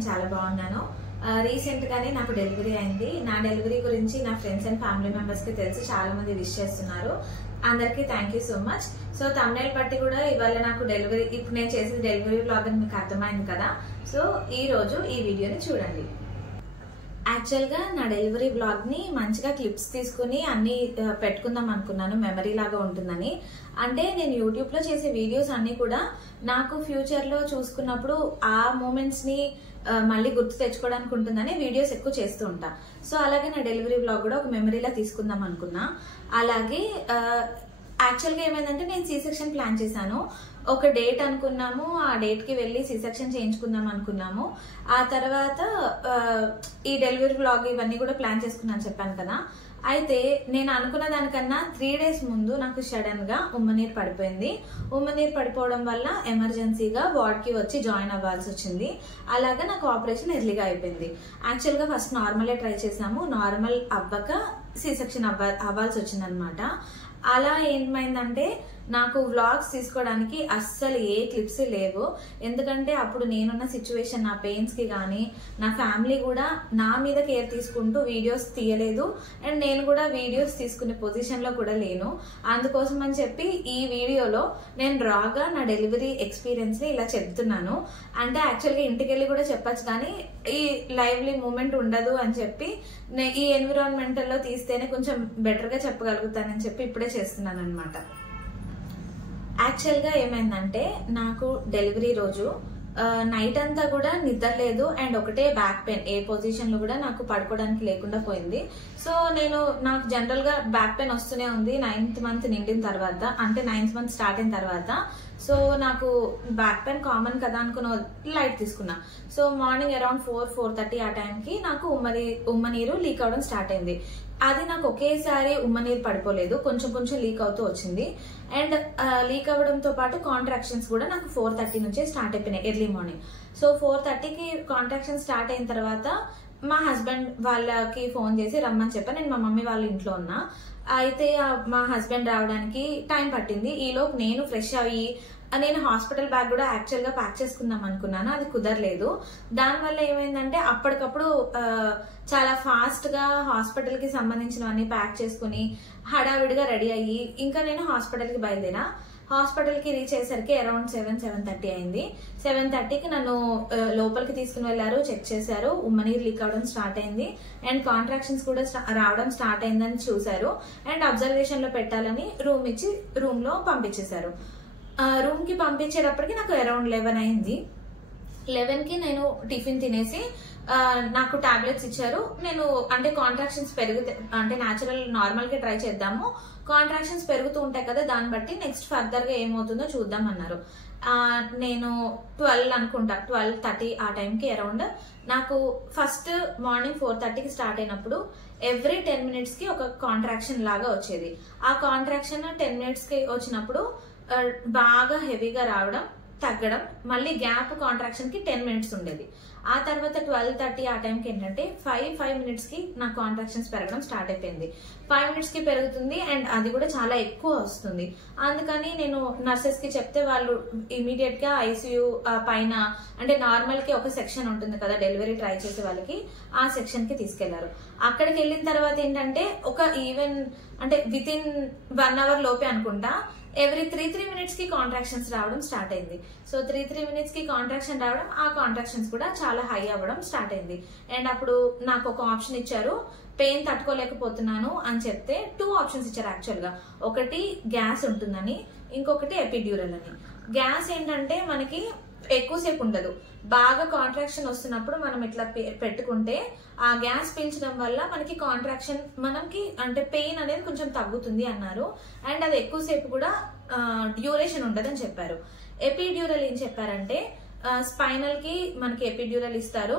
నేను చాలా బాగున్నాను. రీసెంట్ గానే నాకు డెలివరీ అయింది. నా డెలివరీ గురించి నా ఫ్రెండ్స్ అండ్ ఫ్యామిలీ మెంబర్స్ కి తెలిసి చాలా మంది విష్ చేస్తున్నారు. అందరికి thank you so much. So thumbnail బట్టి కూడా ఇవాళ నాకు డెలివరీ, ఇప్పుడు నేను చేసిన డెలివరీ వ్లాగ్ అని మీకు అర్థమైంది కదా. సో ఈ రోజు ఈ వీడియోని చూడండి. యాక్చువల్ గా నా డెలివరీ బ్లాగ్ ని మంచిగా క్లిప్స్ తీసుకుని అన్ని పెట్టుకుందాం అనుకున్నాను, మెమరీ లాగా ఉంటుందని. అంటే నేను యూట్యూబ్ లో చేసే వీడియోస్ అన్ని కూడా నాకు ఫ్యూచర్ లో చూసుకున్నప్పుడు ఆ మూమెంట్స్ ని మళ్ళీ గుర్తు తెచ్చుకోవడానికి ఉంటుందని వీడియోస్ ఎక్కువ చేస్తూ ఉంటా. సో అలాగే నా డెలివరీ బ్లాగ్ కూడా ఒక మెమరీలా తీసుకుందాం అనుకున్నా. అలాగే యాక్చువల్ గా ఏమైందంటే నేను సి సెక్షన్ ప్లాన్ చేశాను. ఒక డేట్ అనుకున్నాము, ఆ డేట్ కి వెళ్లి సి సెక్షన్ చేయించుకుందాం అనుకున్నాము. ఆ తర్వాత ఈ డెలివరీ బ్లాగ్ ఇవన్నీ కూడా ప్లాన్ చేసుకున్నాను చెప్పాను కదా. అయితే నేను అనుకున్న దానికన్నా 3 days ముందు నాకు సడన్ గా ఉమ్మనీరు పడిపోయింది. ఉమ్మనీరు పడిపోవడం వల్ల ఎమర్జెన్సీగా వార్డ్ కి వచ్చి జాయిన్ అవ్వాల్సి వచ్చింది. అలాగా నాకు ఆపరేషన్ ఎర్లీగా అయిపోయింది. యాక్చువల్ గా ఫస్ట్ నార్మలే ట్రై చేసాము, నార్మల్ అవ్వక సి సెక్షన్ అవ్వాల్సి వచ్చింది అనమాట. అలా ఏమైందంటే నాకు వ్లాగ్స్ తీసుకోవడానికి అస్సలు ఏ క్లిప్స్ లేవు. ఎందుకంటే అప్పుడు నేనున్న సిచ్యువేషన్, నా పెయిన్స్ కి కానీ నా ఫ్యామిలీ కూడా నా మీద కేర్ తీసుకుంటూ వీడియోస్ తీయలేదు. అండ్ నేను కూడా వీడియోస్ తీసుకునే పొజిషన్ లో కూడా లేను. అందుకోసం అని చెప్పి ఈ వీడియోలో నేను రాగా నా డెలివరీ ఎక్స్పీరియన్స్ ని ఇలా చెప్తున్నాను. అంటే యాక్చువల్ గా ఇంటికి వెళ్ళి కూడా చెప్పచ్చు, కానీ ఈ లైవ్లీ మూమెంట్ ఉండదు అని చెప్పి ఈ ఎన్విరాన్మెంటల్ లో తీస్తేనే కొంచెం బెటర్ గా చెప్పగలుగుతానని చెప్పి ఇప్పుడే చేస్తున్నాను అనమాట. యాక్చువల్ గా ఏమైందంటే నాకు డెలివరీ రోజు నైట్ అంతా కూడా నిద్ర లేదు అండ్ ఒకటే బ్యాక్ పెయిన్, ఏ పొజిషన్ లో కూడా నాకు పడుకోవడానికి లేకుండా పోయింది. సో నాకు జనరల్ గా బ్యాక్ పెయిన్ వస్తూనే ఉంది 9th month నిండిన తర్వాత, అంటే 9th month స్టార్ట్ అయిన తర్వాత. సో నాకు బ్యాక్ పెయిన్ కామన్ కదా అనుకుని లైట్ తీసుకున్నా. సో మార్నింగ్ అరౌండ్ 4-4:30 ఆ టైంకి నాకు ఉమ్మనీరు లీక్ అవడం స్టార్ట్ అయింది. అది నాకు ఒకేసారి ఉమ్మనీరు పడిపోలేదు, కొంచెం కొంచెం లీక్ అవుతూ వచ్చింది. అండ్ లీక్ అవ్వడంతో పాటు కాంట్రాక్షన్స్ కూడా నాకు 4:30 నుంచే స్టార్ట్ అయిపోయినాయి ఎర్లీ మార్నింగ్. సో 4:30కి కాంట్రాక్షన్ స్టార్ట్ అయిన తర్వాత మా హస్బెండ్ వాళ్ళకి ఫోన్ చేసి రమ్మని చెప్పా. నేను మా మమ్మీ వాళ్ళ ఇంట్లో ఉన్నా. అయితే మా హస్బెండ్ రావడానికి టైం పట్టింది. ఈలోపు నేను ఫ్రెష్ అయ్యి నేను హాస్పిటల్ బ్యాగ్ కూడా యాక్చువల్ గా ప్యాక్ చేసుకుందాం అనుకున్నాను, అది కుదరలేదు. దానివల్ల ఏమైందంటే అప్పటికప్పుడు చాలా ఫాస్ట్ గా హాస్పిటల్ కి సంబంధించినవన్నీ ప్యాక్ చేసుకుని హడావిడిగా రెడీ అయ్యి ఇంకా నేను హాస్పిటల్ కి బయలుదేరా. హాస్పిటల్ కి రీచ్ అయ్యేసరికి అరౌండ్ 7-7:30 అయింది. 7:30కి నన్ను లోపలికి తీసుకుని వెళ్లారు, చెక్ చేశారు, ఉమ్మనీరు లీక్ అవడం స్టార్ట్ అయింది అండ్ కాంట్రాక్షన్స్ కూడా రావడం స్టార్ట్ అయిందని చూశారు. అండ్ అబ్జర్వేషన్ లో పెట్టాలని రూమ్ ఇచ్చి రూమ్ లో పంపించేశారు. రూమ్ కి పంపించేటప్పటికి నాకు అరౌండ్ 11 అయింది. 11కి నేను టిఫిన్ తినేసి నాకు టాబ్లెట్స్ ఇచ్చారు. నేను అంటే కాంట్రాక్షన్స్ పెరిగితే అంటే న్యాచురల్ నార్మల్ గా ట్రై చేద్దాము, కాంట్రాక్షన్స్ పెరుగుతూ ఉంటాయి కదా, దాన్ని బట్టి నెక్స్ట్ ఫర్దర్ గా ఏమవుతుందో చూద్దాం అన్నారు. నేను 12 అనుకుంటా, 12:30 ఆ టైంకి అరౌండ్ నాకు ఫస్ట్ మార్నింగ్ 4:30కి స్టార్ట్ అయినప్పుడు ఎవ్రీ 10 minutes కి ఒక కాంట్రాక్షన్ లాగా వచ్చేది. ఆ కాంట్రాక్షన్ 10 minutes కి వచ్చినప్పుడు బాగా హెవీగా రావడం, తగ్గడం, మళ్ళీ గ్యాప్ కాంట్రాక్షన్ కి 10 minutes ఉండేది. ఆ తర్వాత 12:30 ఆ టైంకి ఏంటంటే 5 minutes కి నా కాంట్రాక్షన్స్ పెరగడం స్టార్ట్ అయిపోయింది. 5 minutes కి పెరుగుతుంది అండ్ అది కూడా చాలా ఎక్కువ వస్తుంది. అందుకని నేను నర్సెస్ కి చెప్తే వాళ్ళు ఇమీడియట్ గా ఐసీయూ పైన, అంటే నార్మల్ కి ఒక సెక్షన్ ఉంటుంది కదా డెలివరీ ట్రై చేసే వాళ్ళకి, ఆ సెక్షన్ కి తీసుకెళ్లారు. అక్కడికి వెళ్ళిన తర్వాత ఏంటంటే ఒక ఈవెన్ అంటే వితిన్ 1 hour లోపే అనుకుంటా ఎవ్రీ 3 minutes కి కాంట్రాక్షన్స్ రావడం స్టార్ట్ అయింది. సో 3 minutes కి కాంట్రాక్షన్ రావడం, ఆ కాంట్రాక్షన్స్ కూడా చాలా హై అవ్వడం స్టార్ట్ అయింది. అండ్ అప్పుడు నాకు ఒక ఆప్షన్ ఇచ్చారు, పెయిన్ తట్టుకోలేకపోతున్నాను అని చెప్తే 2 options ఇచ్చారు యాక్చువల్ గా. ఒకటి గ్యాస్ ఉంటుందని, ఇంకొకటి ఎపిడ్యూరల్ అని. గ్యాస్ ఏంటంటే మనకి ఎక్కువసేపు ఉండదు, బాగా కాంట్రాక్షన్ వస్తున్నప్పుడు మనం ఇట్లా పెట్టుకుంటే ఆ గ్యాస్ పీల్చడం వల్ల మనకి కాంట్రాక్షన్ మనకి అంటే పెయిన్ అనేది కొంచెం తగ్గుతుంది అన్నారు. అండ్ అది ఎక్కువసేపు కూడా డ్యూరేషన్ ఉండదని చెప్పారు. ఎపిడ్యూరల్ ఏం చెప్పారంటే స్పైనల్ కి మనకి ఎపిడ్యూరల్ ఇస్తారు,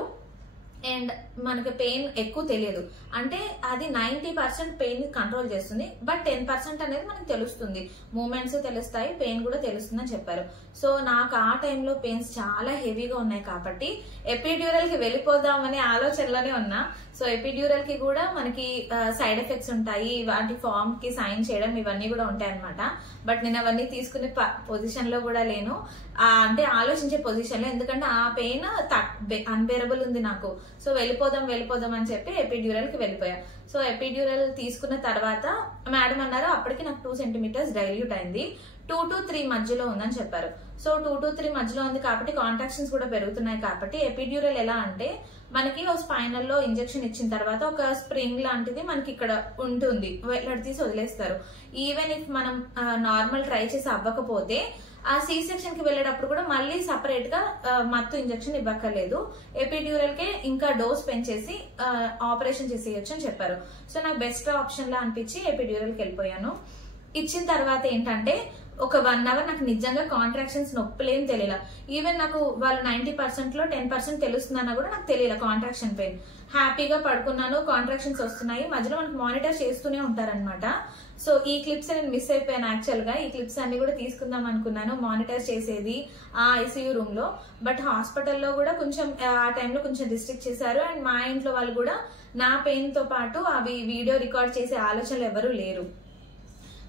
అండ్ మనకి పెయిన్ ఎక్కువ తెలియదు. అంటే అది 90% పెయిన్ కంట్రోల్ చేస్తుంది, బట్ 10% అనేది మనకు తెలుస్తుంది, మూమెంట్స్ తెలుస్తాయి, పెయిన్ కూడా తెలుస్తుంది అని చెప్పారు. సో నాకు ఆ టైంలో పెయిన్స్ చాలా హెవీగా ఉన్నాయి కాబట్టి ఎపిడ్యూరల్ కి వెళ్ళిపోదామనే ఆలోచనలోనే ఉన్నా. సో ఎపిడ్యూరల్ కి కూడా మనకి సైడ్ ఎఫెక్ట్స్ ఉంటాయి, వాటి ఫామ్ కి సైన్ చేయడం ఇవన్నీ కూడా ఉంటాయి అనమాట. బట్ నేను అవన్నీ తీసుకునే పొజిషన్ లో కూడా లేను, అంటే ఆలోచించే పొజిషన్ లో, ఎందుకంటే ఆ పెయిన్ అన్బేరబుల్ ఉంది నాకు. సో వెళ్ళిపోదాం అని చెప్పి ఎపిడ్యూరల్ కి వెళ్ళిపోయా. సో ఎపిడ్యూరల్ తీసుకున్న తర్వాత మేడం అన్నారు అప్పటికి నాకు 2 సెంటీమీటర్స్ డైల్యూట్ అయింది, 2 to 3 మధ్యలో ఉందని చెప్పారు. సో 2 to 3 మధ్యలో ఉంది కాబట్టి కాంట్రాక్షన్స్ కూడా పెరుగుతున్నాయి కాబట్టి ఎపిడ్యూరల్ ఎలా అంటే మనకి స్పైనల్ లో ఇంజెక్షన్ ఇచ్చిన తర్వాత ఒక స్ప్రింగ్ లాంటిది మనకి ఇక్కడ ఉంటుంది, తీసి వదిలేస్తారు. ఈవెన్ ఇఫ్ మనం నార్మల్ ట్రై చేసి అవ్వకపోతే ఆ సి సెక్షన్ కి వెళ్ళేటప్పుడు కూడా మళ్ళీ సపరేట్ గా మత్తు ఇంజెక్షన్ ఇవ్వక్కర్లేదు, ఎపిడ్యూరల్ కే ఇంకా డోస్ పెంచేసి ఆపరేషన్ చేసేయచ్చు అని చెప్పారు. సో నాకు బెస్ట్ ఆప్షన్ లా అనిపించి ఎపిడ్యూరల్ కి వెళ్ళిపోయాను. ఇచ్చిన తర్వాత ఏంటంటే ఒక 1 hour నాకు నిజంగా కాంట్రాక్షన్స్ నొప్పులేం తెలియలా. ఈవెన్ నాకు వాళ్ళు 90% లో 10% తెలుస్తుందన్నా కూడా నాకు తెలియలా కాంట్రాక్షన్ పెయిన్. హ్యాపీగా పడుకున్నాను, కాంట్రాక్షన్స్ వస్తున్నాయి, మధ్యలో మనకు మానిటర్ చేస్తూనే ఉంటారనమాట. సో ఈ క్లిప్స్ నేను మిస్ అయిపోయాను యాక్చువల్ గా, ఈ క్లిప్స్ అన్ని కూడా తీసుకుందాం అనుకున్నాను, మానిటర్ చేసేది ఆ ఐసీయూ రూమ్ లో. బట్ హాస్పిటల్లో కూడా కొంచెం ఆ టైంలో కొంచెం రిస్ట్రిక్ట్ చేశారు. అండ్ మా ఇంట్లో వాళ్ళు కూడా నా పెయిన్ తో పాటు అవి వీడియో రికార్డ్ చేసే ఆలోచనలు ఎవరు లేరు.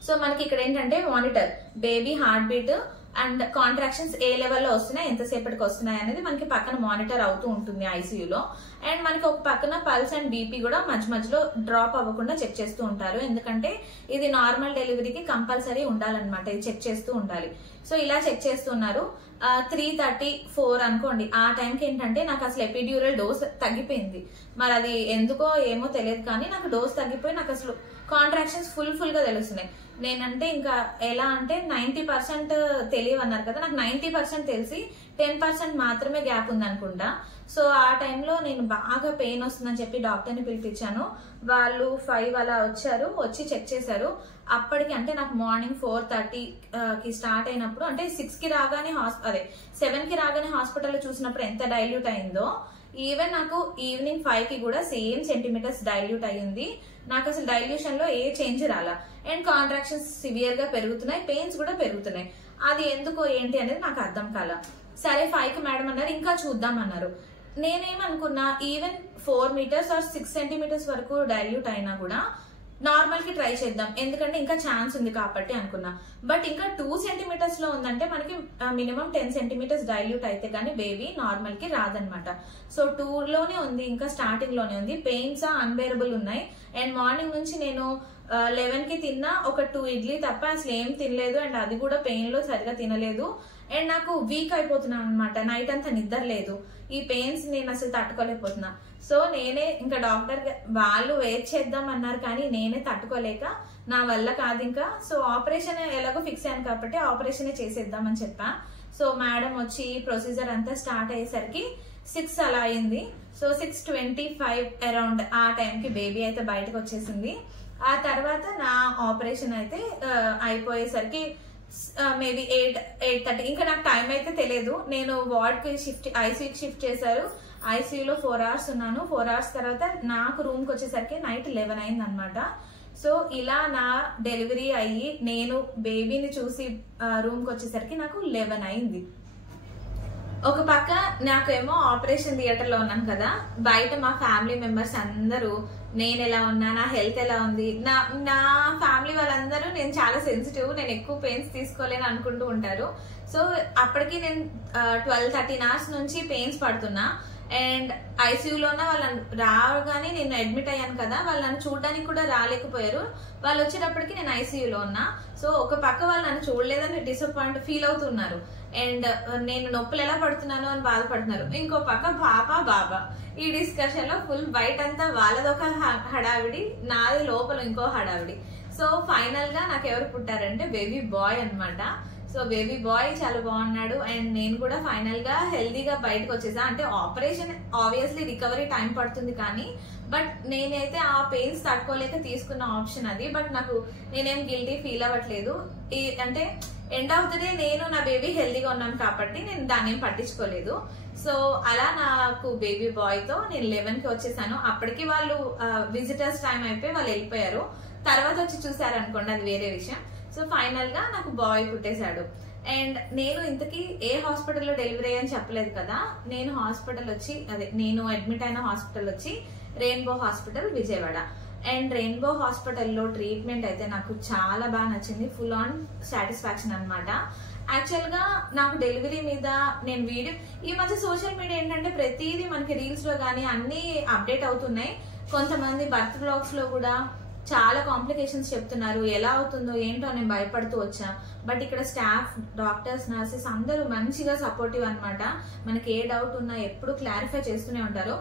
సో మనకి ఇక్కడ ఏంటంటే monitor, baby heart beat and contractions ఏ లెవెల్లో వస్తున్నాయి, ఎంతసేపటికి వస్తున్నాయి అనేది మనకి పక్కన మానిటర్ అవుతూ ఉంటుంది ఐసీయూలో. అండ్ మనకి ఒక పక్కన పల్స్ అండ్ బీపీ కూడా మధ్యలో డ్రాప్ అవ్వకుండా చెక్ చేస్తూ ఉంటారు, ఎందుకంటే ఇది నార్మల్ డెలివరీకి కంపల్సరీ ఉండాలన్నమాట, ఇది చెక్ చేస్తూ ఉండాలి. సో ఇలా చెక్ చేస్తున్నారు. 3:34 అనుకోండి, ఆ టైంకి ఏంటంటే నాకు అసలు ఎపిడ్యూరల్ డోస్ తగ్గిపోయింది. మరి అది ఎందుకో ఏమో తెలియదు కానీ నాకు డోస్ తగ్గిపోయి నాకు అసలు కాంట్రాక్షన్స్ ఫుల్ గా తెలుస్తున్నాయి. నేనంటే ఇంకా ఎలా అంటే 90% తెలియవన్నారు కదా, నాకు 90% తెలిసి 10% మాత్రమే గ్యాప్ ఉంది అనుకుంటా. సో ఆ టైంలో నేను బాగా పెయిన్ వస్తుందని చెప్పి డాక్టర్ని పిలిపించాను. వాళ్ళు 5 అలా వచ్చారు, వచ్చి చెక్ చేశారు. అప్పటికి అంటే నాకు మార్నింగ్ 4:30కి స్టార్ట్ అయినప్పుడు, అంటే 6కి రాగానే 7కి రాగానే హాస్పిటల్లో చూసినప్పుడు ఎంత డైల్యూట్ అయిందో, ఈవెన్ నాకు ఈవినింగ్ 5కి కూడా సేమ్ సెంటీమీటర్స్ డైల్యూట్ అయ్యింది. నాకు అసలు డైల్యూషన్ లో ఏ చేంజ్ రాలా. అండ్ కాంట్రాక్షన్స్ సివియర్ గా పెరుగుతున్నాయి, పెయిన్స్ కూడా పెరుగుతున్నాయి. అది ఎందుకో ఏంటి అనేది నాకు అర్థం కాల. సరే 5కి మేడం అన్నారు ఇంకా చూద్దాం అన్నారు. నేనేమనుకున్నా ఈవెన్ 4 meters or 6 centimeters వరకు డైల్యూట్ అయినా కూడా నార్మల్ కి ట్రై చేద్దాం, ఎందుకంటే ఇంకా ఛాన్స్ ఉంది కాబట్టి అనుకున్నా. బట్ ఇంకా 2 centimeters లో ఉందంటే మనకి మినిమం 10 centimeters డైల్యూట్ అయితే కానీ బేబీ నార్మల్ కి రాదనమాట. సో 2లోనే ఉంది, ఇంకా స్టార్టింగ్ లోనే ఉంది, పెయిన్స్ అన్బేరబుల్ ఉన్నాయి. అండ్ మార్నింగ్ నుంచి నేను 11కి తిన్నా ఒక 2 ఇడ్లీ తప్ప అసలు ఏం తినలేదు. అండ్ అది కూడా పెయిన్ లో సరిగా తినలేదు. అండ్ నాకు వీక్ అయిపోతున్నాను అనమాట, నైట్ అంతా నిద్ర లేదు, ఈ పెయిన్స్ నేను అసలు తట్టుకోలేకపోతున్నా. సో నేనే ఇంకా డాక్టర్ వాళ్ళు వెయిట్ చేద్దాం అన్నారు కానీ నేనే తట్టుకోలేక నా వల్ల కాదు ఇంకా. సో ఆపరేషన్ ఎలాగో ఫిక్స్ అయ్యాను కాబట్టి ఆపరేషన్ చేసేద్దామని చెప్పా. సో మేడం వచ్చి ప్రొసీజర్ అంతా స్టార్ట్ అయ్యేసరికి 6 అలా అయింది. సో 6:25 అరౌండ్ ఆ టైంకి బేబీ అయితే బయటకు వచ్చేసింది. ఆ తర్వాత నా ఆపరేషన్ అయితే అయిపోయేసరికి మేబీ 8:30, ఇంకా నాకు టైం అయితే తెలియదు. నేను వార్డ్ కి ఐసీయూకి షిఫ్ట్ చేశారు, ఐసీయూలో 4 hours ఉన్నాను. 4 hours తర్వాత నాకు రూమ్ కి వచ్చేసరికి నైట్ 11 అయింది అనమాట. సో ఇలా నా డెలివరీ అయ్యి నేను బేబీని చూసి రూమ్ కి వచ్చేసరికి నాకు 11 అయింది. ఒక పక్క నాకేమో ఆపరేషన్ థియేటర్ లో ఉన్నాను కదా, బయట మా ఫ్యామిలీ మెంబర్స్ అందరూ నేను ఎలా ఉన్నా, నా హెల్త్ ఎలా ఉంది, నా ఫ్యామిలీ వాళ్ళందరూ నేను చాలా సెన్సిటివ్, నేను ఎక్కువ పెయిన్స్ తీసుకోలేను అనుకుంటూ ఉంటారు. సో అప్పటికి నేను 12-13 hours నుంచి పెయిన్స్ పడుతున్నా. అండ్ ఐసీయూలోనే వాళ్ళని రాగానే నేను అడ్మిట్ అయ్యాను కదా, వాళ్ళని చూడడానికి కూడా రాలేకపోయారు. వాళ్ళు వచ్చేటప్పటికి నేను ఐసీయూలో ఉన్నా. సో ఒక పక్క వాళ్ళు నన్ను చూడలేదని డిసప్పాయింట్ ఫీల్ అవుతున్నారు. అండ్ నేను నొప్పులు ఎలా పడుతున్నాను అని బాధపడుతున్నారు. ఇంకో పక్క బాబా ఈ డిస్కషన్ లో ఫుల్ బయట అంతా వాళ్ళదొక హడావిడి, నాది లోపల ఇంకో హడావిడి. సో ఫైనల్ గా నాకు ఎవరు పుట్టారంటే బేబీ బాయ్ అనమాట. సో బేబీ బాయ్ చాలా బాగున్నాడు. అండ్ నేను కూడా ఫైనల్ గా హెల్దీగా బయటకు వచ్చేసా. అంటే ఆపరేషన్ ఆబ్వియస్లీ రికవరీ టైం పడుతుంది కానీ బట్ నేనైతే ఆ పెయిన్స్ తట్టుకోలేక తీసుకున్న ఆప్షన్ అది. బట్ నాకు నేనేం గిల్టీ ఫీల్ అవ్వట్లేదు. అంటే ఎండ్ ఆఫ్ ద డే నేను నా బేబీ హెల్దీగా ఉన్నాను కాబట్టి నేను దాన్ని ఏం పట్టించుకోలేదు. సో అలా నాకు బేబీ బాయ్ తో నేను 11కి వచ్చేసాను. అప్పటికి వాళ్ళు విజిటర్స్ టైం అయిపోయి వాళ్ళు వెళ్ళిపోయారు. తర్వాత వచ్చి చూసారనుకోండి, అది వేరే విషయం. సో ఫైనల్ గా నాకు బాయ్ పుట్టేశాడు. అండ్ నేను ఇంతకీ ఏ హాస్పిటల్లో డెలివరీ అని చెప్పలేదు కదా. నేను హాస్పిటల్ వచ్చి నేను అడ్మిట్ అయిన హాస్పిటల్ వచ్చి rainbow hospital Vijayawada. And rainbow హాస్పిటల్లో ట్రీట్మెంట్ అయితే నాకు చాలా బాగా నచ్చింది. ఫుల్ ఆన్ సాటిస్ఫాక్షన్ అనమాట. యాక్చువల్ గా నాకు డెలివరీ మీద నేను వీడియో, ఈ మధ్య సోషల్ మీడియా ఏంటంటే ప్రతిదీ మనకి రీల్స్ లో కానీ అన్ని అప్డేట్ అవుతున్నాయి. కొంతమంది బర్త్ బ్లాగ్స్ లో కూడా చాలా కాంప్లికేషన్స్ చెప్తున్నారు. ఎలా అవుతుందో ఏంటో నేను భయపడుతూ వచ్చా. బట్ ఇక్కడ స్టాఫ్, డాక్టర్స్, నర్సెస్ అందరూ మంచిగా సపోర్టివ్ అనమాట. మనకి ఏ డౌట్ ఉన్నా ఎప్పుడు క్లారిఫై చేస్తూనే ఉంటారు.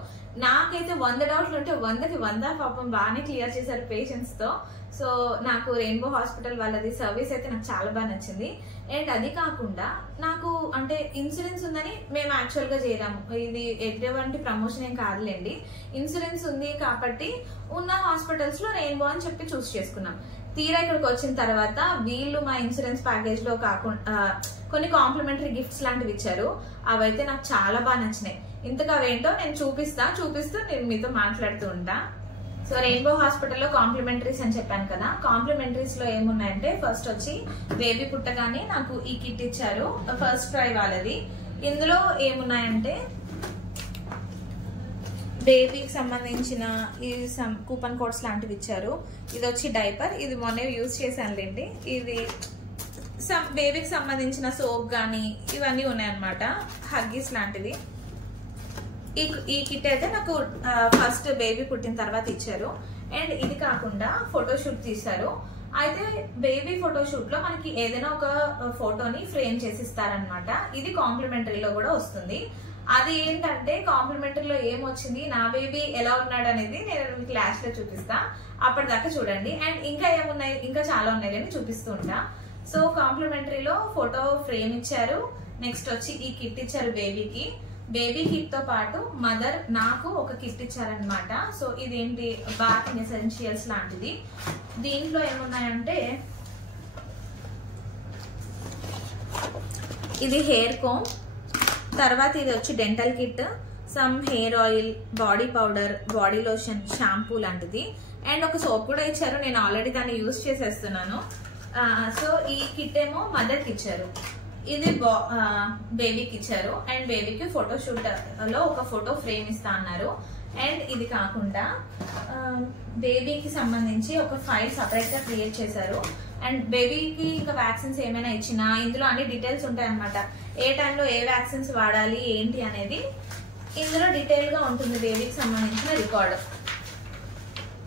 నాకైతే 100 డౌట్లు ఉంటే 100కి 100 పాపం బాగానే క్లియర్ చేశారు పేషెంట్స్ తో. సో నాకు రెయిన్బో హాస్పిటల్ వాళ్ళది సర్వీస్ అయితే నాకు చాలా బాగా నచ్చింది. అండ్ అది కాకుండా నాకు అంటే ఇన్సూరెన్స్ ఉందని మేము యాక్చువల్ గా చేరాము. ఇది ఎటువంటి ప్రమోషన్ ఏం కాదులేండి. ఇన్సూరెన్స్ ఉంది కాబట్టి ఉన్న హాస్పిటల్స్ లో రెయిన్బో అని చెప్పి చూస్ చేసుకున్నాం. తీరా ఇక్కడికి వచ్చిన తర్వాత వీళ్ళు మా ఇన్సూరెన్స్ ప్యాకేజ్ లో కాకుండా కొన్ని కాంప్లిమెంటరీ గిఫ్ట్స్ లాంటివి ఇచ్చారు. అవైతే నాకు చాలా బాగా నచ్చినాయి. ఇంతగా అవేంటో నేను చూపిస్తూ నేను మీతో మాట్లాడుతూ ఉంటా. సో రెయిన్బో హాస్పిటల్లో కాంప్లిమెంటరీస్ అని చెప్పాను కదా. కాంప్లిమెంటరీస్ లో ఏమున్నాయంటే ఫస్ట్ వచ్చి బేబీ పుట్టగానే నాకు ఈ కిట్ ఇచ్చారు, ఫస్ట్ ట్రై వాళ్ళది. ఇందులో ఏమున్నాయంటే బేబీకి సంబంధించిన ఈ కూపన్ కోడ్స్ లాంటివి ఇచ్చారు. ఇది వచ్చి డైపర్, ఇది మొన్న యూజ్ చేశానులేండి. ఇది బేబీకి సంబంధించిన సోప్ గానీ ఇవన్నీ ఉన్నాయన్నమాట. హగ్గీస్ లాంటిది. ఈ కిట్ అయితే నాకు ఫస్ట్ బేబీ పుట్టిన తర్వాత ఇచ్చారు. అండ్ ఇది కాకుండా ఫోటోషూట్ తీశారు. అయితే బేబీ ఫోటోషూట్ లో మనకి ఏదైనా ఒక ఫోటోని ఫ్రేమ్ చేసి ఇస్తారనమాట. ఇది కాంప్లిమెంటరీలో కూడా వస్తుంది. అది ఏంటంటే కాంప్లిమెంటరీలో ఏమొచ్చింది, నా బేబీ ఎలా ఉన్నాడు అనేది నేను మీకు లాస్ట్ లో చూపిస్తా. అప్పటిదాకా చూడండి. అండ్ ఇంకా ఏమున్నాయి, ఇంకా చాలా ఉన్నాయి కానీ చూపిస్తూ ఉంటా. సో కాంప్లిమెంటరీలో ఫోటో ఫ్రేమ్ ఇచ్చారు. నెక్స్ట్ వచ్చి ఈ కిట్ ఇచ్చారు బేబీకి. బేబీ కిట్ తో పాటు మదర్ నాకు ఒక కిట్ ఇచ్చారనమాట. సో ఇదేంటి, బాత్ ఎసెన్షియల్స్ లాంటిది. దీంట్లో ఏమున్నాయంటే ఇది హెయిర్ కోమ్, తర్వాత ఇది వచ్చి dental kit, some hair oil, body powder, body lotion, shampoo లాంటిది. అండ్ ఒక సోప్ కూడా ఇచ్చారు. నేను ఆల్రెడీ దాన్ని యూజ్ చేసేస్తున్నాను. సో ఈ కిట్ ఏమో మదర్కి ఇచ్చారు. ఇది బేబీకి ఇచ్చారు. అండ్ బేబీకి ఫోటోషూట్ లో ఒక ఫోటో ఫ్రేమ్ ఇస్తా అన్నారు. అండ్ ఇది కాకుండా బేబీకి సంబంధించి ఒక ఫైల్ సపరేట్ గా క్రియేట్ చేశారు. అండ్ బేబీకి ఇంకా వ్యాక్సిన్స్ ఏమైనా ఇచ్చినా ఇందులో అన్ని డీటెయిల్స్ ఉంటాయి అనమాట. ఏ టైంలో ఏ వ్యాక్సిన్స్ వాడాలి ఏంటి అనేది ఇందులో డీటెయిల్ గా ఉంటుంది. బేబీకి సంబంధించిన రికార్డ్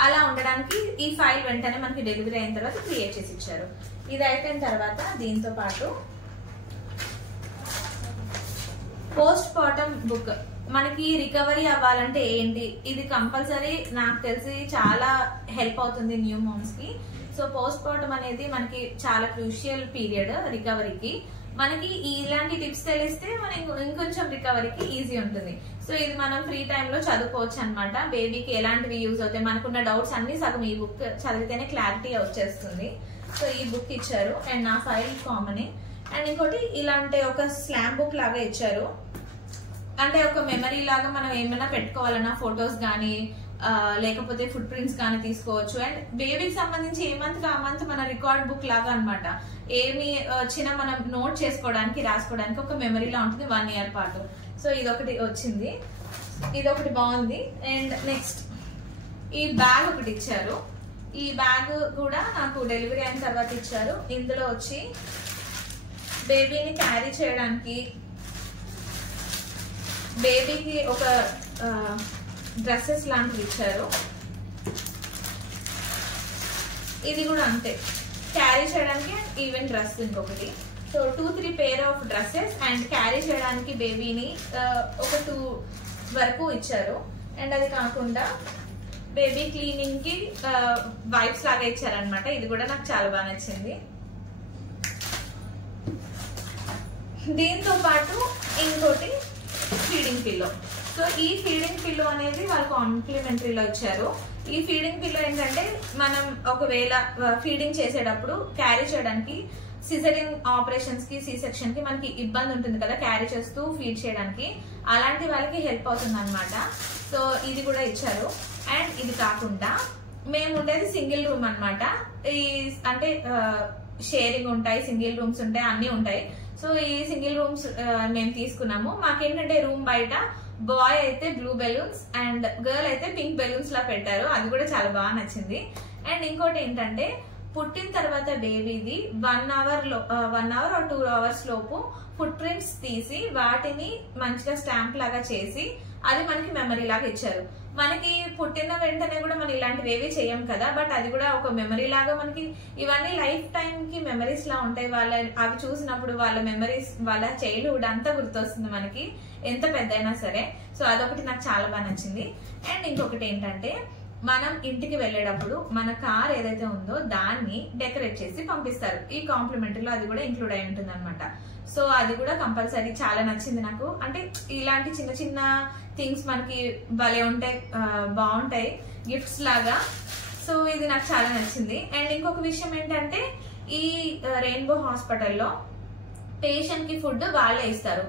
అలా ఉండడానికి ఈ ఫైల్ వెంటనే మనకి డెలివరీ అయిన తర్వాత క్రియేట్ చేసి ఇచ్చారు. ఇది అయిపోయిన తర్వాత దీంతో పాటు పోస్ట్ పార్టమ్ బుక్, మనకి రికవరీ అవ్వాలంటే ఏంటి, ఇది కంపల్సరీ నాకు తెలిసి చాలా హెల్ప్ అవుతుంది న్యూ మామ్స్ కి. సో పోస్ట్ పార్టమ్ అనేది మనకి చాలా క్రూషియల్ పీరియడ్ రికవరీకి. మనకి ఇలాంటి టిప్స్ తెలిస్తే మనం ఇంకొంచెం రికవరీకి ఈజీ ఉంటుంది. సో ఇది మనం ఫ్రీ టైమ్ లో చదువుకోవచ్చు అనమాట. బేబీకి ఎలాంటివి యూజ్ అవుతాయి, మనకున్న డౌట్స్ అన్ని సగం ఈ బుక్ చదివితేనే క్లారిటీ వచ్చేస్తుంది. సో ఈ బుక్ ఇచ్చారు. అండ్ నా ఫైల్ కామన్. అండ్ ఇంకోటి ఇలాంటి ఒక స్లామ్ బుక్ లాగా ఇచ్చారు. అంటే ఒక మెమరీ లాగా మనం ఏమైనా పెట్టుకోవాలన్నా ఫొటోస్ కానీ లేకపోతే ఫుట్ ప్రింట్స్ కానీ తీసుకోవచ్చు. అండ్ బేబీకి సంబంధించి ఏ మంత్ ఆ మంత్ మన రికార్డ్ బుక్ లాగా అనమాట. ఏమి వచ్చినా మనం నోట్ చేసుకోవడానికి రాసుకోవడానికి ఒక మెమరీలా ఉంటుంది 1 year పాటు. సో ఇదొకటి వచ్చింది, ఇదొకటి బాగుంది. అండ్ నెక్స్ట్ ఈ బ్యాగ్ ఒకటి ఇచ్చారు. ఈ బ్యాగ్ కూడా నాకు డెలివరీ అయిన తర్వాత ఇచ్చారు. ఇందులో వచ్చి బేబీని క్యారీ చేయడానికి, బేబీకి ఒక డ్రెస్సెస్ లాంటివి ఇచ్చారు. ఇది కూడా అంతే, క్యారీ చేయడానికి ఈవెన్ డ్రెస్ ఇంకొకటి. So 2-3 pair of dresses and carry చేయడానికి బేబీని ఒక 2 వరకు ఇచ్చారు. అండ్ అది కాకుండా బేబీ క్లీనింగ్ కి వైప్స్ లాగా ఇచ్చారనమాట. ఇది కూడా నాకు చాలా బాగా నచ్చింది. దీంతో పాటు ఇంకోటి ఫీడింగ్ పిల్లో. సో ఈ ఫీడింగ్ పిల్లో అనేది వాళ్ళు కాంప్లిమెంటరీలో ఇచ్చారు. ఈ ఫీడింగ్ పిల్లో ఏంటంటే మనం ఒకవేళ ఫీడింగ్ చేసేటప్పుడు క్యారీ చేయడానికి, సిజేరియన్ ఆపరేషన్స్ కి, సి సెక్షన్ కి మనకి ఇబ్బంది ఉంటుంది కదా క్యారీ చేస్తూ ఫీడ్ చేయడానికి. అలాంటి వాళ్ళకి హెల్ప్ అవుతుంది అనమాట. సో ఇది కూడా ఇచ్చారు. అండ్ ఇది కాకుండా మేము ఉండేది సింగిల్ రూమ్ అనమాట. ఈ అంటే షేరింగ్ ఉంటాయి, సింగిల్ రూమ్స్ ఉంటాయి, అన్ని ఉంటాయి. సో ఈ సింగిల్ రూమ్స్ మేము తీసుకున్నాము. మాకేంటంటే రూమ్ బయట బాయ్ అయితే బ్లూ బెలూన్స్ అండ్ గర్ల్ అయితే పింక్ బెలూన్స్ లా పెట్టారు. అది కూడా చాలా బాగా నచ్చింది. అండ్ ఇంకోటి ఏంటంటే పుట్టిన తర్వాత బేబీది 1 అవర్ ఆర్ 2 అవర్స్ లోపు ఫుట్ ప్రింట్స్ తీసి వాటిని మంచిగా స్టాంప్ లాగా చేసి అది మనకి మెమరీ లాగా ఇచ్చారు. మనకి పుట్టిన వెంటనే కూడా మనం ఇలాంటివి ఏవి చేయం కదా, బట్ అది కూడా ఒక మెమరీ లాగా మనకి ఇవన్నీ లైఫ్ టైం కి మెమరీస్ లా ఉంటాయి. అవి చూసినప్పుడు వాళ్ళ మెమరీస్, వాళ్ళ చైల్డ్హుడ్ అంతా గుర్తొస్తుంది మనకి, ఎంత పెద్దయినా సరే. సో అదొకటి నాకు చాలా బాగా నచ్చింది. అండ్ ఇంకొకటి ఏంటంటే మనం ఇంటికి వెళ్ళేటప్పుడు మన కార్ ఏదైతే ఉందో దాన్ని డెకరేట్ చేసి పంపిస్తారు. ఈ కాంప్లిమెంటరీలో అది కూడా ఇంక్లూడ్ అయి ఉంటుంది అనమాట. సో అది కూడా కంపల్సరీ చాలా నచ్చింది నాకు. అంటే ఇలాంటి చిన్న చిన్న థింగ్స్ మనకి భలే ఉంటాయి, బాగుంటాయి గిఫ్ట్స్ లాగా. సో ఇది నాకు చాలా నచ్చింది. అండ్ ఇంకొక విషయం ఏంటంటే ఈ రెయిన్బో హాస్పిటల్లో పేషెంట్ కి ఫుడ్ వాళ్ళే ఇస్తారు.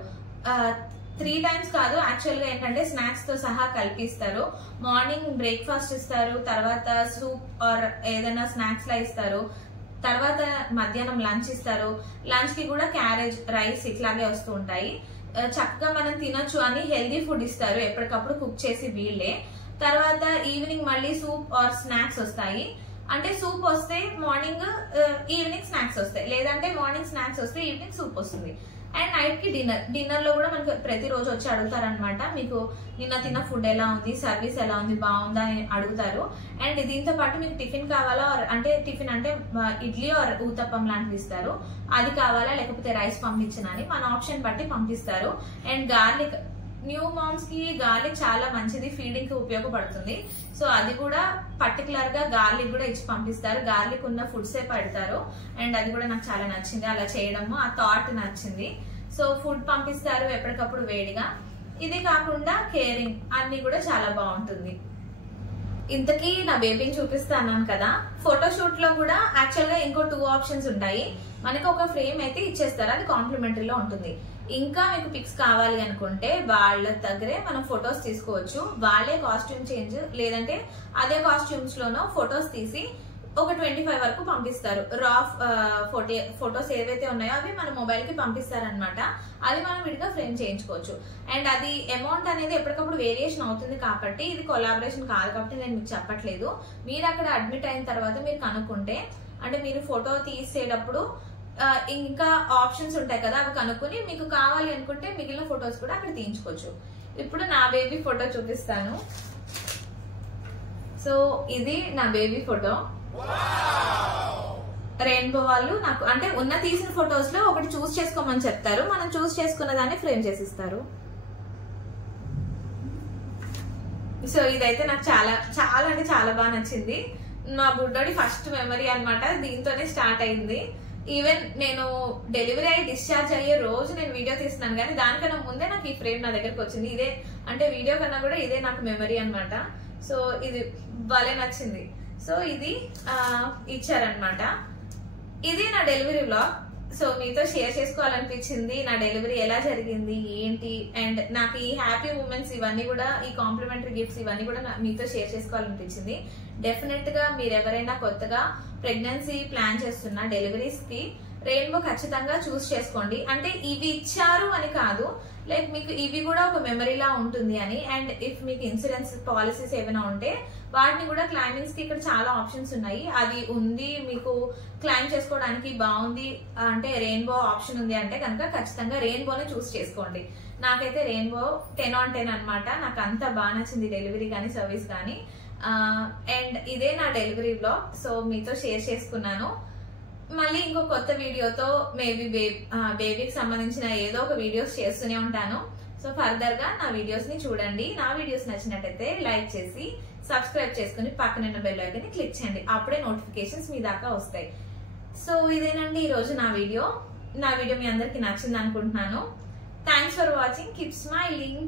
3 times కాదు, యాక్చువల్ గా ఏంటంటే స్నాక్స్ తో సహా కల్పిస్తారు. మార్నింగ్ బ్రేక్ఫాస్ట్ ఇస్తారు, తర్వాత సూప్ ఆర్ ఏదైనా స్నాక్స్ లా ఇస్తారు, తర్వాత మధ్యాహ్నం లంచ్ ఇస్తారు. లంచ్ కి కూడా క్యారేజ్, రైస్ ఇట్లాగే వస్తూ ఉంటాయి. చక్కగా మనం తినొచ్చు అని హెల్దీ ఫుడ్ ఇస్తారు, ఎప్పటికప్పుడు కుక్ చేసి వీళ్ళే. తర్వాత ఈవినింగ్ మళ్ళీ సూప్ ఆర్ స్నాక్స్ వస్తాయి. అంటే సూప్ వస్తే మార్నింగ్, ఈవినింగ్ స్నాక్స్ వస్తాయి, లేదంటే మార్నింగ్ స్నాక్స్ వస్తే ఈవినింగ్ సూప్ వస్తుంది. అండ్ నైట్ కి డిన్నర్ లో కూడా మనకి ప్రతిరోజు వచ్చి అడుగుతారనమాట, మీకు నిన్న తిన్న ఫుడ్ ఎలా ఉంది, సర్వీస్ ఎలా ఉంది, బాగుందా అని అడుగుతారు. అండ్ దీంతో పాటు మీకు టిఫిన్ కావాలా, అంటే టిఫిన్ అంటే ఇడ్లీ ఆర్ ఊతప్పం లాంటివి ఇస్తారు, అది కావాలా లేకపోతే రైస్ పంపించిన అని మన ఆప్షన్ బట్టి పంపిస్తారు. అండ్ గార్లిక్, న్యూ మామ్స్ కి గార్లిక్ చాలా మంచిది, ఫీడింగ్ కి ఉపయోగపడుతుంది. సో అది కూడా పర్టికులర్ గా గార్లిక్ కూడా ఇచ్చి పంపిస్తారు. గార్లిక్ ఉన్న ఫుడ్సే పెడతారు. అండ్ అది కూడా నాకు చాలా నచ్చింది, అలా చేయడము ఆ థాట్ నచ్చింది. సో ఫుడ్ పంపిస్తారు ఎప్పటికప్పుడు వేడిగా. ఇది కాకుండా కేరింగ్ అన్ని కూడా చాలా బాగుంటుంది. ఇంతకీ నా బేబీని చూపిస్తాను కదా, ఫోటోషూట్ లో కూడా యాక్చువల్ గా ఇంకో 2 ఆప్షన్స్ ఉంటాయి. మనకి ఒక ఫ్రేమ్ అయితే ఇచ్చేస్తారు, అది కాంప్లిమెంటరీలో ఉంటుంది. ఇంకా మీకు పిక్స్ కావాలి అనుకుంటే వాళ్ళ దగ్గరే మనం ఫొటోస్ తీసుకోవచ్చు. వాళ్ళే కాస్ట్యూమ్ చేంజ్ లేదంటే అదే కాస్ట్యూమ్స్ లోనో ఫొటోస్ తీసి ఒక 25 వరకు పంపిస్తారు. రా ఫొటోస్ ఏవైతే ఉన్నాయో అవి మన మొబైల్ కి పంపిస్తారనమాట. అది మనం విడిగా ఫ్రేమ్ చేయించుకోవచ్చు. అండ్ అది అమౌంట్ అనేది ఎప్పటికప్పుడు వేరియేషన్ అవుతుంది కాబట్టి ఇది కొలాబరేషన్ కాదు కాబట్టి నేను మీకు చెప్పట్లేదు. మీరు అక్కడ అడ్మిట్ అయిన తర్వాత మీరు కనుక్కుంటే, అంటే మీరు ఫోటో తీసేటప్పుడు ఇంకా ఆప్షన్స్ ఉంటాయి కదా, అవి కనుక్కొని మీకు కావాలి అనుకుంటే మిగిలిన ఫొటోస్ కూడా అక్కడ తీయించుకోవచ్చు. ఇప్పుడు నా బేబీ ఫోటో చూపిస్తాను. సో ఇది నా బేబీ ఫోటో. రెయిన్బో వాళ్ళు నాకు అంటే ఉన్న తీసిన ఫొటోస్ లో ఒకటి చూస్ చేసుకోమని చెప్తారు, మనం చూస్ చేసుకున్న దాన్ని ఫ్రేమ్ చేసిస్తారు. సో ఇదైతే నాకు చాలా చాలా అంటే చాలా బాగా నచ్చింది. మా బుడ్డోడి ఫస్ట్ మెమరీ అన్నమాట, దీంతోనే స్టార్ట్ అయింది. ఈవెన్ నేను డెలివరీ అయ్యి డిశ్చార్జ్ అయ్యే రోజు నేను వీడియో తీస్తున్నాను, కానీ దానికన్నా ముందే నాకు ఈ ఫ్రేమ్ నా దగ్గరకు వచ్చింది. ఇదే అంటే వీడియో కన్నా కూడా ఇదే నాకు మెమరీ అన్నమాట. సో ఇది భలే నచ్చింది. సో ఇది ఇచ్చారనమాట. ఇది నా డెలివరీ వ్లాగ్. సో మీతో షేర్ చేసుకోవాలనిపించింది, నా డెలివరీ ఎలా జరిగింది ఏంటి, అండ్ నాకు ఈ హ్యాపీ మూమెంట్స్ ఇవన్నీ కూడా, ఈ కాంప్లిమెంటరీ గిఫ్ట్స్ ఇవన్నీ కూడా మీతో షేర్ చేసుకోవాలనిపించింది. డెఫినెట్ గా మీరు ఎవరైనా కొత్తగా ప్రెగ్నెన్సీ ప్లాన్ చేస్తున్న డెలివరీస్ కి రెయిన్బో ఖచ్చితంగా చూస్ చేసుకోండి. అంటే ఇవి ఇచ్చారు అని కాదు, లైక్ మీకు ఇవి కూడా ఒక మెమరీలా ఉంటుంది అని. అండ్ ఇఫ్ మీకు ఇన్సూరెన్స్ పాలసీస్ ఏమైనా ఉంటే వాటిని కూడా క్లైమింగ్స్ కి ఇక్కడ చాలా ఆప్షన్స్ ఉన్నాయి. అది ఉంది మీకు క్లైమ్ చేసుకోవడానికి బాగుంది అంటే రెయిన్బో ఆప్షన్ ఉంది అంటే కనుక ఖచ్చితంగా రెయిన్బోనే చూస్ చేసుకోండి. నాకైతే రెయిన్బో 10/10 అనమాట. నాకు అంత బాగా నచ్చింది డెలివరీ కానీ సర్వీస్ కానీ. అండ్ ఇదే నా డెలివరీ బ్లాగ్. సో మీతో షేర్ చేసుకున్నాను. మళ్ళీ ఇంకో కొత్త వీడియోతో మేబీ బేబీకి సంబంధించిన ఏదో ఒక వీడియోస్ చేస్తూనే ఉంటాను. సో ఫర్దర్ గా నా వీడియోస్ ని చూడండి. నా వీడియోస్ నచ్చినట్టయితే లైక్ చేసి సబ్స్క్రైబ్ చేసుకుని పక్కన బెల్ ఐకాన్ ని క్లిక్ చేయండి, అప్పుడే నోటిఫికేషన్స్ మీ దాకా వస్తాయి. సో ఇదేనండి ఈ రోజు నా వీడియో. మీ అందరికి నచ్చింది అనుకుంటున్నాను. Thanks for watching. Keep smiling.